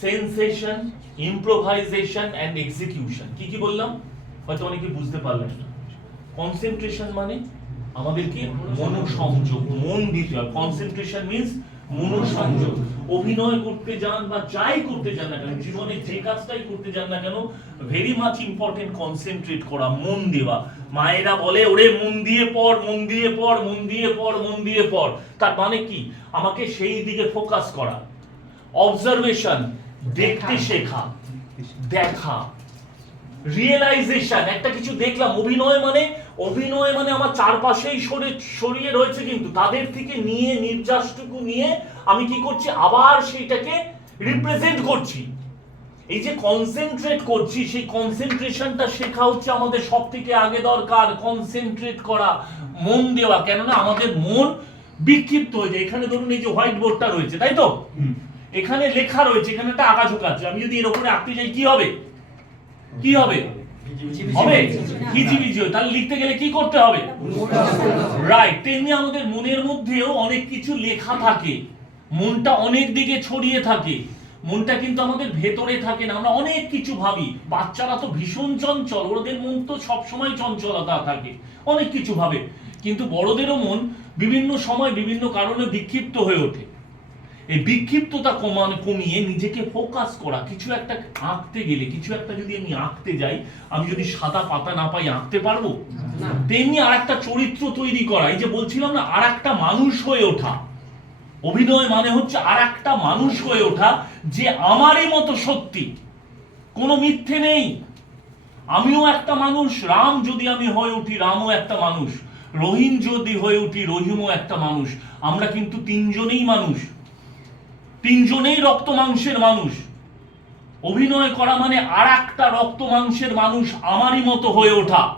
Sensation, improvisation and execution. কি কি বললাম? হয়তো অনেকে বুঝতে পারলেন না। কনসেন্ট্রেশন মানে আমাদেরকে মনোসংযোগ, মন দিতে হয় কনসেন্ট্রেশন মিন্স মনোসংযোগ। অভিনয় করতে যান বা যাই করতে যান না কেন, জীবনে যে কাজটাই করতে যান না কেন ভেরি মাচ ইম্পর্টেন্ট কনসেন্ট্রেট করা, মন দেওয়া। মায়েরা বলে, ওরে, মন দিয়ে পড়, মন দিয়ে পড়, মন দিয়ে পড়, মন দিয়ে পড়। তার মানে কি? আমাকে সেই দিকে ফোকাস করা। অবজারভেশন দেখতে শেখা। দেখা। রিয়েলাইজেশন একটা কিছু দেখলাম। অভিনয় মানে অভিনয় মানে আমার চারপাশেই সরে সরিয়ে রয়েছে কিন্তু তাদের থেকে নিয়ে নির্যাসটুকু নিয়ে আমি কি করছি? আবার সেইটাকে রিপ্রেজেন্ট করছি। এই যে কনসেন্ট্রেট করছি সেই কনসেন্ট্রেশনটা শেখা হচ্ছে আমাদের সব থেকে আগে দরকার কনসেন্ট্রেট করা মন দেওয়া। কেননা আমাদের মন বিক্ষিপ্ত হয়ে যায়। এখানে ধরুন এই যে হোয়াইট বোর্ডটা রয়েছে তাই তো? এখানে লেখা রয়েছে, এখানে একটা আঁকা ঝোঁকা আছে। আমি যদি এর উপরে আঁকতে যাই, কি হবে? কি হবে? হবে? হিজিবিজি। তাহলে লিখতে গেলে কি করতে হবে? রাইট তেমনি আমাদের মনের মধ্যেও অনেক কিছু লেখা থাকে। মনটা অনেক দিকে ছড়িয়ে থাকে। মনটা কিন্তু আমাদের ভেতরে থাকে না। আমরা অনেক কিছু ভাবি। বাচ্চারা তো ভীষণ চঞ্চল। ওদের মন তো সবসময় চঞ্চলতা থাকে। অনেক কিছু ভাবে। কিন্তু বড়দেরও মন বিভিন্ন সময় বিভিন্ন কারণে বিক্ষিপ্ত হয়ে ওঠে। এই বিক্ষিপ্ততা কমান কমিয়ে নিজেকে ফোকাস করা কিছু একটা আঁকতে গেলে কিছু একটা যদি আমি আঁকতে যাই আমি যদি সাদা পাতা না পাই আঁকতে পারব? তেমনি আর একটা চরিত্র তৈরি করা এই যে বলছিলাম না আর একটা মানুষ হয়ে ওঠা। অভিনয় মানে হচ্ছে আর একটা মানুষ হয়ে ওঠা যে আমারই মতো সত্যি। কোনো মিথ্যে নেই। আমিও একটা মানুষ রাম যদি আমি হয়ে উঠি রামও একটা মানুষ। রহিম যদি হয়ে উঠি রহিমও একটা মানুষ। আমরা কিন্তু তিনজনেই মানুষ। তিনজনেই রক্ত মাংসের মানুষ। অভিনয় করা মানে আর একটা রক্ত মাংসের মানুষ আমারই মতো হয়ে ওঠা।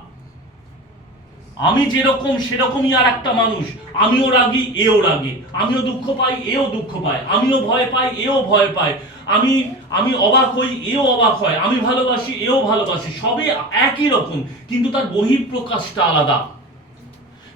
আমি যেরকম সেরকমই আর একটা মানুষ। আমিও রাগি, এও রাগে। আমিও দুঃখ পাই, এও দুঃখ পায়। আমিও ভয় পাই, এও ভয় পায়। আমি আমি অবাক হই, এও অবাক হয়। আমি ভালোবাসি, এও ভালোবাসি। সবে একই রকম, কিন্তু তার বহিঃপ্রকাশটা আলাদা।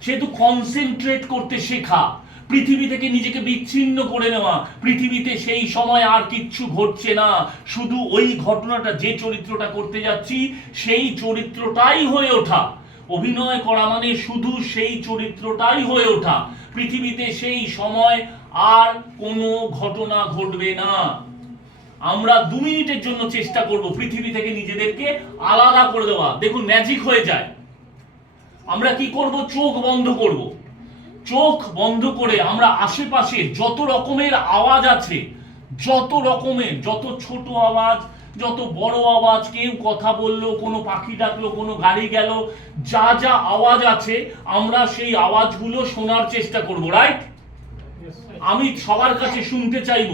সেহেতু কনসেন্ট্রেট করতে শেখা। পৃথিবী থেকে নিজেকে বিচ্ছিন্ন করে নেওয়া। পৃথিবীতে সেই সময় আর কিচ্ছু ঘটছে না। শুধু ওই ঘটনাটা, যে চরিত্রটা করতে যাচ্ছি, সেই চরিত্রটাই হয়ে ওঠা। অভিনয় করা মানে শুধু সেই চরিত্রটাই হয়ে ওঠা। পৃথিবীতে সেই সময় আর কোনো ঘটনা ঘটবে না। আমরা দু মিনিটের জন্য চেষ্টা করব পৃথিবী থেকে নিজেদেরকে আলাদা করে দেওয়া। দেখুন ম্যাজিক হয়ে যায়। আমরা কি করব? চোখ বন্ধ করব। চোখ বন্ধ করে আমরা আশেপাশে যত রকমের আওয়াজ আছে যত রকমের যত ছোট আওয়াজ যত বড় আওয়াজ কেউ কথা বলল কোনো পাখি ডাকলো কোনো গাড়ি গেল যা যা আওয়াজ আছে আমরা সেই আওয়াজগুলো শোনার চেষ্টা করব রাইট আমি সবার কাছে শুনতে চাইব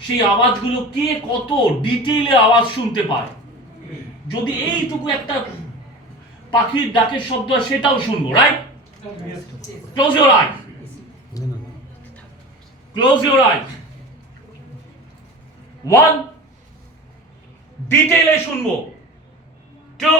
সেই আওয়াজগুলো কে কত ডিটেইলে আওয়াজ শুনতে পায়? যদি এইটুকু একটা পাখির ডাকের শব্দ হয় সেটাও শুনব right close your eye close your eye one ডিটেইলে শুনব। টু